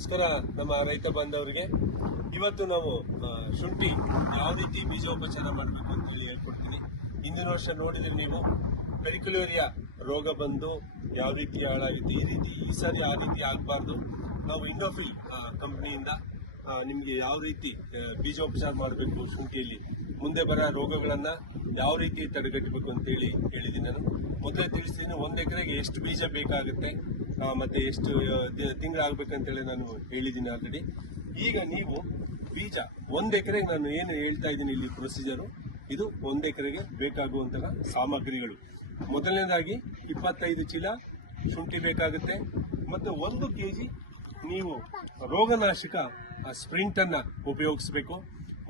ನಮಸ್ಕಾರ ನಮ್ಮ ರೈತ ಬಾಂಧವರಿಗೆ ಇವತ್ತು ನಾವು ಶುಂಠಿ ಯಾವ ರೀತಿ ಬೀಜೋಪಚಾರ ಮಾಡಬೇಕು ಅಂತ ಹೇಳಿ ಹೇಳ್ಕೊಡ್ತೀನಿ. ಹಿಂದಿನ ವರ್ಷ ನೋಡಿದ್ರೆ ನೀವು ಪೆರಿಕ್ಯುಲೇರಿಯಾ ರೋಗ ಬಂದು ಯಾವ ರೀತಿ ಹಾಳಾಗಿತ್ತು, ಈ ರೀತಿ, ಈ ಸಾರಿ ಆ ರೀತಿ ಆಗಬಾರ್ದು. ನಾವು ಇಂಡೋಫಿಲ್ ಕಂಪ್ನಿಯಿಂದ ನಿಮಗೆ ಯಾವ ರೀತಿ ಬೀಜೋಪಚಾರ ಮಾಡಬೇಕು ಶುಂಠಿಯಲ್ಲಿ, ಮುಂದೆ ಬರೋ ರೋಗಗಳನ್ನು ಯಾವ ರೀತಿ ತಡೆಗಟ್ಟಬೇಕು ಅಂತೇಳಿ ಹೇಳಿದ್ದೀನಿ ನಾನು. ಮೊದಲೇ ತಿಳಿಸ್ತೀನಿ, ಒಂದು ಎಕರೆಗೆ ಎಷ್ಟು ಬೀಜ ಬೇಕಾಗುತ್ತೆ ಮತ್ತೆ ಎಷ್ಟು ತಿಂಗಳಾಗಬೇಕಂತೇಳಿ ನಾನು ಹೇಳಿದ್ದೀನಿ ಆಲ್ರೆಡಿ ಈಗ ನೀವು ಬೀಜ ಒಂದು ಎಕರೆಗೆ ನಾನು ಏನು ಹೇಳ್ತಾ ಇದ್ದೀನಿ ಇಲ್ಲಿ ಪ್ರೊಸೀಜರು ಇದು ಒಂದು ಎಕರೆಗೆ ಬೇಕಾಗುವಂತಹ ಸಾಮಗ್ರಿಗಳು. ಮೊದಲನೇದಾಗಿ ಇಪ್ಪತ್ತೈದು ಚೀಲ ಶುಂಠಿ ಬೇಕಾಗುತ್ತೆ. ಮತ್ತು ಒಂದು ಕೆ ಜಿ ನೀವು ರೋಗನಾಶಕ ಸ್ಪ್ರಿಂಟ್ ಅನ್ನ ಉಪಯೋಗಿಸಬೇಕು.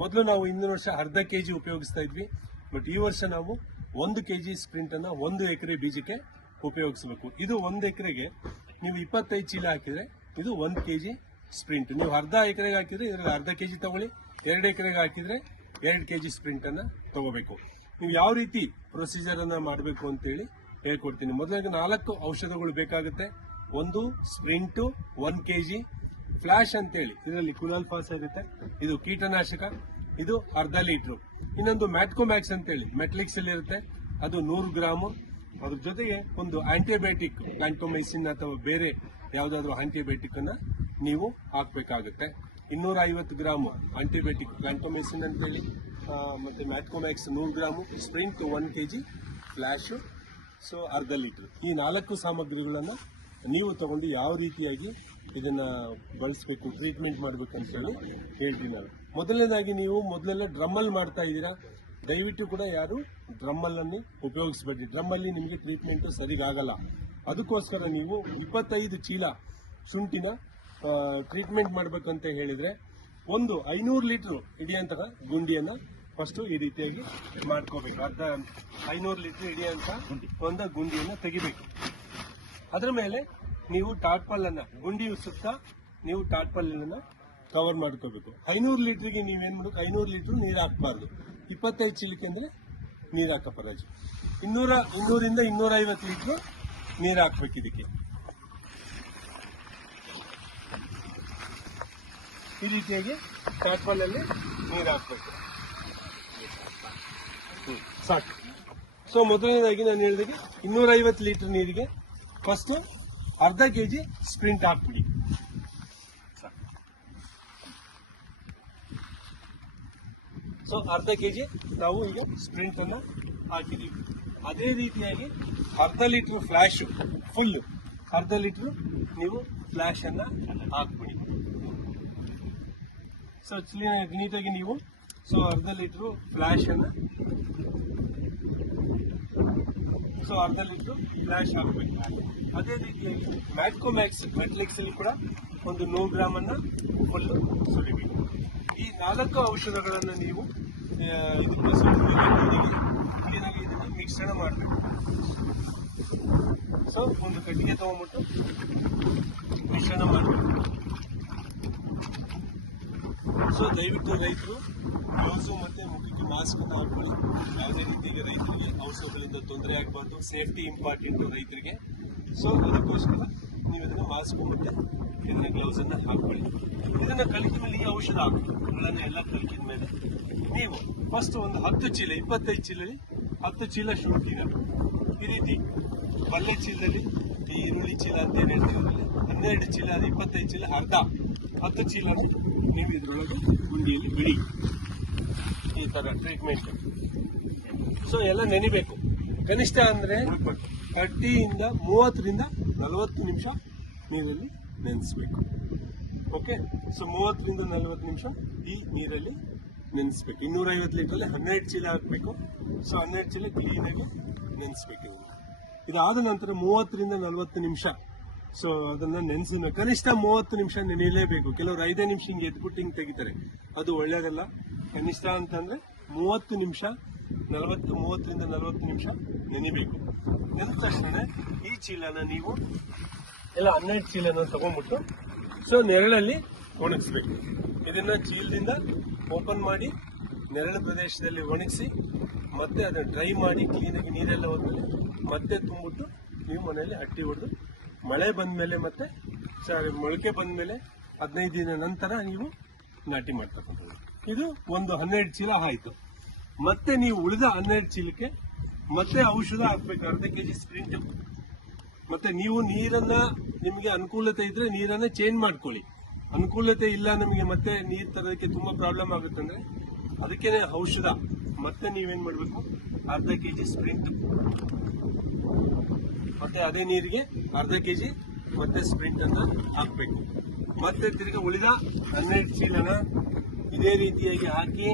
ಮೊದಲು ನಾವು ಹಿಂದಿನ ವರ್ಷ ಅರ್ಧ ಕೆ ಜಿ ಉಪಯೋಗಿಸ್ತಾ ಇದ್ವಿ. ಬಟ್ ಈ ವರ್ಷ ನಾವು ಒಂದು ಕೆ ಜಿ ಸ್ಪ್ರಿಂಟ್ ಅನ್ನ ಒಂದು ಎಕರೆ ಬೀಜಕ್ಕೆ ಉಪಯೋಗಿಸಬೇಕು. ಇದು ಒಂದು ಎಕರೆಗೆ ನೀವು ಇಪ್ಪತ್ತೈದು ಚೀಲ ಹಾಕಿದ್ರೆ ಇದು ಒಂದು ಕೆ ಜಿ ಸ್ಪ್ರಿಂಟ್. ನೀವು ಅರ್ಧ ಎಕರೆಗೆ ಹಾಕಿದ್ರೆ ಇದ್ರಲ್ಲಿ ಅರ್ಧ ಕೆ ಜಿ ತಗೊಳ್ಳಿ, ಎರಡು ಎಕರೆಗೆ ಹಾಕಿದ್ರೆ ಎರಡು ಕೆ ಜಿ ಸ್ಪ್ರಿಂಟ್ ಅನ್ನ ತಗೋಬೇಕು. ನೀವು ಯಾವ ರೀತಿ ಪ್ರೊಸೀಜರನ್ನು ಮಾಡಬೇಕು ಅಂತೇಳಿ ಹೇಳ್ಕೊಡ್ತೀನಿ. ಮೊದಲಿಗೆ ನಾಲ್ಕು ಔಷಧಗಳು ಬೇಕಾಗುತ್ತೆ. ಒಂದು Sprint one K G flash ಅಂತೇಳಿ, ಇದರಲ್ಲಿ ಕುಲಾಲ್ಫಾಸ್ ಇರುತ್ತೆ. ಇದು ಕೀಟನಾಶಕ, ಇದು ಅರ್ಧ ಲೀಟ್ರು. ಇನ್ನೊಂದು ಮ್ಯಾಟ್ಕೋಮ್ಯಾಕ್ಸ್ ಅಂತೇಳಿ ಮೆಟ್ಲಿಕ್ಸ್ ಇರುತ್ತೆ ಅದು ನೂರು ಗ್ರಾಮು. ಅದ್ರ ಜೊತೆಗೆ ಒಂದು ಆಂಟಿಬಯೋಟಿಕ್ ಪ್ಲಾಂಟೋಮೈಸಿನ್ ಅಥವಾ ಬೇರೆ ಯಾವುದಾದ್ರೂ ಆಂಟಿಬಯೋಟಿಕ್ ಅನ್ನ ನೀವು ಹಾಕಬೇಕಾಗುತ್ತೆ. ಇನ್ನೂರ ಐವತ್ತು ಗ್ರಾಮ್ ಆಂಟಿಬಯೋಟಿಕ್ ಪ್ಲಾಂಟೋಮೈಸಿನ್ ಅಂತೇಳಿ ಮತ್ತು ಮ್ಯಾಟ್ಕೋಮ್ಯಾಕ್ಸ್ ನೂರು gram Sprint one K G flash so ಅರ್ಧ ಲೀಟರ್. ಈ ನಾಲ್ಕು ಸಾಮಗ್ರಿಗಳನ್ನ ನೀವು ತಗೊಂಡು ಯಾವ ರೀತಿಯಾಗಿ ಇದನ್ನ ಬಳಸಬೇಕು ಟ್ರೀಟ್ಮೆಂಟ್ ಮಾಡಬೇಕು ಅಂತ ಹೇಳಿ ಹೇಳ್ತೀನಿ ನಾನು. ಮೊದಲನೇದಾಗಿ ನೀವು ಮೊದಲೆಲ್ಲ ಡ್ರಮ್ಮಲ್ಲಿ ಮಾಡ್ತಾ ಇದ್ದೀರಾ? ದಯವಿಟ್ಟು ಕೂಡ ಯಾರು ಡ್ರಮ್ಮಲ್ಲಿ ಉಪಯೋಗಿಸಬೇಡಿ. ಡ್ರಮ್ಮಲ್ಲಿ ನಿಮಗೆ ಟ್ರೀಟ್ಮೆಂಟ್ ಸರಿಗಾಗಲ್ಲ. ಅದಕ್ಕೋಸ್ಕರ ನೀವು ಇಪ್ಪತ್ತೈದು ಚೀಲ ಶುಂಠಿನ ಟ್ರೀಟ್ಮೆಂಟ್ ಮಾಡಬೇಕಂತ ಹೇಳಿದ್ರೆ ಒಂದು ಐನೂರು ಲೀಟರ್ ಹಿಡಿಯಂತಹ ಗುಂಡಿಯನ್ನ ಫಸ್ಟ್ ಈ ರೀತಿಯಾಗಿ ಮಾಡ್ಕೋಬೇಕು. ಅರ್ಧ ಐನೂರು ಲೀಟರ್ ಹಿಡಿಯಂತ ಒಂದು ಗುಂಡಿಯನ್ನ ತೆಗಿಬೇಕು. ಅದರ ಮೇಲೆ ನೀವು ಟಾಟ್ಪಲ್ ಅನ್ನ ಗುಂಡಿ ಸುತ್ತ ನೀವು ಟಾಟ್ಪಲ್ ಅನ್ನ ಕವರ್ ಮಾಡ್ಕೋಬೇಕು. ಐನೂರು ಲೀಟರ್ಗೆ ನೀವೇನ್ ಮಾಡಬೇಕು? ಐನೂರು ಲೀಟರ್ ನೀರು ಹಾಕಬಾರ್ದು. ಇಪ್ಪತ್ತೈದು ಚೀಲಕ್ಕೆ ಅಂದ್ರೆ ನೀರು ಹಾಕಪ್ಪ ರಾಜು. ಇನ್ನೂರ, ಇನ್ನೂರಿಂದ ಇನ್ನೂರ ಐವತ್ತು ಲೀಟರ್ ನೀರು ಹಾಕ್ಬೇಕು ಇದಕ್ಕೆ. ಈ ರೀತಿಯಾಗಿ ಟಾಟ್ಪಲ್ ಅಲ್ಲಿ ನೀರು ಹಾಕ್ಬೇಕು. ಸಾಕು. ಸೊ ಮೊದಲನೇದಾಗಿ ನಾನು ಹೇಳಿದಾಗೆ ಇನ್ನೂರ ಐವತ್ತು ಲೀಟರ್ ನೀರಿಗೆ ಫಸ್ಟ್ ಅರ್ಧ ಕೆ ಜಿ ಸ್ಪ್ರಿಂಟ್ ಹಾಕ್ಬಿಡಿ ಸಾಕು. ಸೊ ಅರ್ಧ ಕೆ ಜಿ ನಾವು ಈಗ ಸ್ಪ್ರಿಂಟ್ ಹಾಕಿದ್ದೀವಿ ಅದೇ ರೀತಿಯಾಗಿ ಅರ್ಧ ಲೀಟರ್ ಫ್ಲಾಶ್ ಫುಲ್ ಅರ್ಧ ಲೀಟರ್ ನೀವು ಫ್ಲಾಶ್ ಅನ್ನ ಹಾಕ್ಬಿಡಿ. ಸೊ ನೀಟಾಗಿ ನೀವು ಸೊ ಅರ್ಧ ಲೀಟರ್ ಅನ್ನ ಸೊ ಅರ್ಧ ಲೀಟರ್ ಫ್ಲಾಶ್ ಹಾಕಬೇಕು ಅದೇ ರೀತಿಯಾಗಿ ಮ್ಯಾಟ್ಕೋಮ್ಯಾಕ್ಸ್ ಮೆಟ್ಲಿಕ್ಸ್ ಅಲ್ಲಿ ಕೂಡ ಒಂದು ನೂರು ಗ್ರಾಮ್ ಅನ್ನ ಫುಲ್ ಸುರಿಬೇಕು. ಈ ನಾಲ್ಕು ಔಷಧಗಳನ್ನು ನೀವು ಇದನ್ನು ಇದನ್ನ ಮಿಶ್ರಣ ಮಾಡಬೇಕು. ಸೊ, ಒಂದು ಕಟ್ಟಿಗೆ ತಗೊಂಡ್ಬಿಟ್ಟು ಮಿಶ್ರಣ ಮಾಡಬೇಕು. ಸೊ, ದಯವಿಟ್ಟು ರೈತರು ಗ್ಲೌಸು ಮತ್ತೆ ಮುಖಕ್ಕೆ ಮಾಸ್ಕ್ ಹಾಕೊಳ್ಳಿ ಯಾವುದೇ ರೀತಿಯಲ್ಲಿ ರೈತರಿಗೆ ಔಷಧಗಳಿಂದ ತೊಂದರೆ ಆಗಬಾರ್ದು, ಸೇಫ್ಟಿ ಇಂಪಾರ್ಟೆಂಟ್ ರೈತರಿಗೆ. ಸೊ, ಅದಕ್ಕೋಸ್ಕರ ನೀವು ಇದನ್ನ ಮಾಸ್ಕ್ ಮತ್ತೆ ಇದನ್ನ ಗ್ಲೌಸ್ ಅನ್ನ ಹಾಕೊಳ್ಳಿ ಇದನ್ನ ಕಲಿತ ಮೇಲೆ ಈ ಔಷಧ ಆಗುತ್ತೆ ಗಳನ್ನ ಎಲ್ಲ ಕಲಿಕಿದ ಮೇಲೆ ನೀವು ಫಸ್ಟ್ ಒಂದು ಹತ್ತು ಚೀಲ ಇಪ್ಪತ್ತೈದು ಚೀಲದಲ್ಲಿ ಹತ್ತು ಚೀಲ ಶುಂಠಿನ ಈ ರೀತಿ ಬಲ್ಲೆ ಚೀಲದಲ್ಲಿ ಈ ಈರುಳ್ಳಿ ಚೀಲ ಅಂತ ಏನ್ ಹೇಳ್ತೀವಿ ಹನ್ನೆರಡು ಚೀಲ ಅದು ಇಪ್ಪತ್ತೈದು ಚೀಲ ಅರ್ಧ. ಹತ್ತು ಚೀಲ ನೀವು ಇದ್ರೊಳಗೆ ಗುಂಡಿಯಲ್ಲಿ ಬಿಡಿ. ಈ ತರ ಟ್ರೀಟ್ಮೆಂಟ್ ಸೊ ಎಲ್ಲ ನೆನಿಬೇಕು. ಕನಿಷ್ಠ ಅಂದ್ರೆ ಥರ್ಟಿಯಿಂದ ಮೂವತ್ತರಿಂದ ನಲವತ್ತು ನಿಮಿಷ ನೀರಲ್ಲಿ ನೆನೆಸ್ಬೇಕು. ಓಕೆ ಸೊ ಮೂವತ್ತರಿಂದ ನಲವತ್ತು ನಿಮಿಷ ಈ ನೀರಲ್ಲಿ ನೆನೆಸ್ಬೇಕು. ಇನ್ನೂರೈವತ್ತು ಲೀಟ್ರಲ್ಲಿ ಹನ್ನೆರಡು ಚೀಲ ಹಾಕಬೇಕು. ಸೊ ಹನ್ನೆರಡು ಚೀಲ ಕ್ಲೀನಾಗಿ ನೆನೆಸ್ಬೇಕು ಇದಾದ ನಂತರ ಮೂವತ್ತರಿಂದ ನಲವತ್ತು ನಿಮಿಷ. ಸೊ ಅದನ್ನ ನೆನೆಸಿದ ಕನಿಷ್ಠ ಮೂವತ್ತು ನಿಮಿಷ ನೆನೆಯಲೇಬೇಕು. ಕೆಲವರು ಐದೇ ನಿಮಿಷ ಹಿಂಗೆ ಎದ್ಬಿಟ್ಟು ಹಿಂಗೆ ತೆಗಿತಾರೆ. ಅದು ಒಳ್ಳೇದಲ್ಲ. ಕನಿಷ್ಠ ಅಂತಂದ್ರೆ ಮೂವತ್ತು ನಿಮಿಷ, ನಲವತ್ತು, ಮೂವತ್ತರಿಂದ ನಲವತ್ತು ನಿಮಿಷ ನೆನಿಬೇಕು. ನೆನೆದ ತಕ್ಷಣ ಈ ಚೀಲನ ನೀವು ಎಲ್ಲ ಹನ್ನೆರಡು ಚೀಲನ ತಗೊಂಡ್ಬಿಟ್ಟು, ಸೊ ನೆರಳಲ್ಲಿ ಒಣಗಿಸ್ಬೇಕು. ಇದನ್ನ ಚೀಲದಿಂದ ಓಪನ್ ಮಾಡಿ, ನೆರಳು ಪ್ರದೇಶದಲ್ಲಿ ಒಣಗಿಸಿ, ಮತ್ತೆ ಅದನ್ನ ಡ್ರೈ ಮಾಡಿ ಕ್ಲೀನಾಗಿ ನೀರೆಲ್ಲ ಹೋದ್ಮೇಲೆ ಮತ್ತೆ ತುಂಬಿಟ್ಟು ನೀವು ಮನೆಯಲ್ಲಿ ಹಟ್ಟಿ ಹೊಡೆದು, ಮಳೆ ಬಂದಮೇಲೆ ಮತ್ತೆ ಸಾರಿ ಮೊಳಕೆ ಬಂದ್ಮೇಲೆ ಹದಿನೈದು ದಿನ ನಂತರ ನೀವು ನಾಟಿ ಮಾಡ್ತಕ್ಕಂಥದ್ದು ಇದು ಒಂದು ಹನ್ನೆರಡು ಚೀಲ ಆಯ್ತು. ಮತ್ತೆ ನೀವು ಉಳಿದ ಹನ್ನೆರಡು ಚೀಲಕ್ಕೆ ಮತ್ತೆ ಔಷಧ ಹಾಕ್ಬೇಕು, ಅರ್ಧ ಕೆ ಜಿ ಸ್ಪ್ರಿಂಟ್. ಮತ್ತೆ ನೀವು ನೀರನ್ನ ನಿಮಗೆ ಅನುಕೂಲತೆ ಇದ್ರೆ ನೀರನ್ನ ಚೇಂಜ್ ಮಾಡ್ಕೊಳ್ಳಿ. ಅನುಕೂಲತೆ ಇಲ್ಲ ನಮಗೆ ಮತ್ತೆ ನೀರ್ ತರೋದಕ್ಕೆ ತುಂಬಾ ಪ್ರಾಬ್ಲಮ್ ಆಗುತ್ತಂದ್ರೆ ಅದಕ್ಕೇನೆ ಔಷಧ. ಮತ್ತೆ ನೀವೇನ್ ಮಾಡ್ಬೇಕು? ಅರ್ಧ ಕೆ ಜಿ ಸ್ಪ್ರಿಂಟ್. ಮತ್ತೆ ಅದೇ ನೀರಿಗೆ ಅರ್ಧ ಕೆ ಜಿ ಮತ್ತೆ ಸ್ಪ್ರಿಂಟ್ ಅನ್ನ ಹಾಕ್ಬೇಕು. ಮತ್ತೆ ತಿರ್ಗಿ ಉಳಿದ ಹನ್ನೆರಡು ಚೀಲನ ಇದೇ ರೀತಿಯಾಗಿ ಹಾಕಿ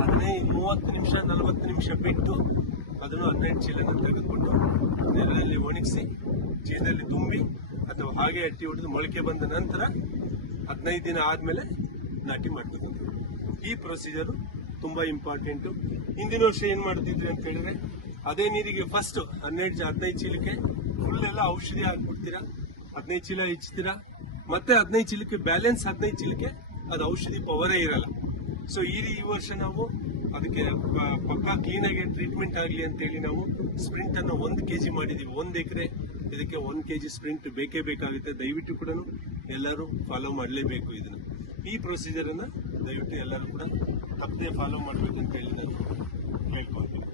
ಹದಿನೈದು ಮೂವತ್ತು ನಿಮಿಷ ನಲವತ್ತು ನಿಮಿಷ ಬಿಟ್ಟು ಅದನ್ನು ಹದಿನೈದು ಚೀಲನ ತೆಗೆದುಕೊಂಡು ನೆಲದಲ್ಲಿ ಒಣಗಿಸಿ ಚೀಲದಲ್ಲಿ ತುಂಬಿ ಅಥವಾ ಹಾಗೆ ಅಟ್ಟಿ ಹೊಡೆದು ಮೊಳಕೆ ಬಂದ ನಂತರ ಹದಿನೈದು ದಿನ ಆದಮೇಲೆ ನಾಟಿ ಮಾಡಬೇಕು ಈ ಪ್ರೊಸೀಜರು ತುಂಬಾ ಇಂಪಾರ್ಟೆಂಟು ಹಿಂದಿನ ವರ್ಷ ಏನು ಮಾಡ್ತಿದ್ರಿ ಅಂತ ಹೇಳಿದ್ರೆ, ಅದೇ ನೀರಿಗೆ ಫಸ್ಟ್ ಹನ್ನೆರಡು ಹದಿನೈದು ಚೀಲಕ್ಕೆ ಫುಲ್ ಎಲ್ಲ ಔಷಧಿ ಹಾಕ್ಬಿಡ್ತೀರಾ, ಹದಿನೈದು ಚೀಲ ಹೆಚ್ಚುತ್ತೀರಾ ಮತ್ತೆ ಹದಿನೈದು ಚೀಲಕ್ಕೆ ಬ್ಯಾಲೆನ್ಸ್ ಹದಿನೈದು ಚೀಲಕ್ಕೆ ಅದು ಔಷಧಿ ಪವರೇ ಇರಲ್ಲ. ಸೊ ಈ ಈ ವರ್ಷ ನಾವು ಅದಕ್ಕೆ ಪಕ್ಕ ಕ್ಲೀನಾಗಿ ಟ್ರೀಟ್ಮೆಂಟ್ ಆಗಲಿ ಅಂತ ಹೇಳಿ ನಾವು ಸ್ಪ್ರಿಂಟ್ ಅನ್ನು ಒಂದು ಕೆಜಿ ಮಾಡಿದೀವಿ. ಒಂದು ಎಕರೆ ಇದಕ್ಕೆ ಒಂದ್ ಕೆಜಿ ಸ್ಪ್ರಿಂಟ್ ಬೇಕೇ ಬೇಕಾಗುತ್ತೆ. ದಯವಿಟ್ಟು ಕೂಡ ಎಲ್ಲರೂ ಫಾಲೋ ಮಾಡಲೇಬೇಕು ಇದನ್ನು. ಈ ಪ್ರೊಸೀಜರನ್ನು ದಯವಿಟ್ಟು ಎಲ್ಲರೂ ಕೂಡ ತಪ್ಪದೆ ಫಾಲೋ ಮಾಡಬೇಕಂತೇಳಿ ನಾನು ಕೇಳ್ಕೊಳ್ತೀನಿ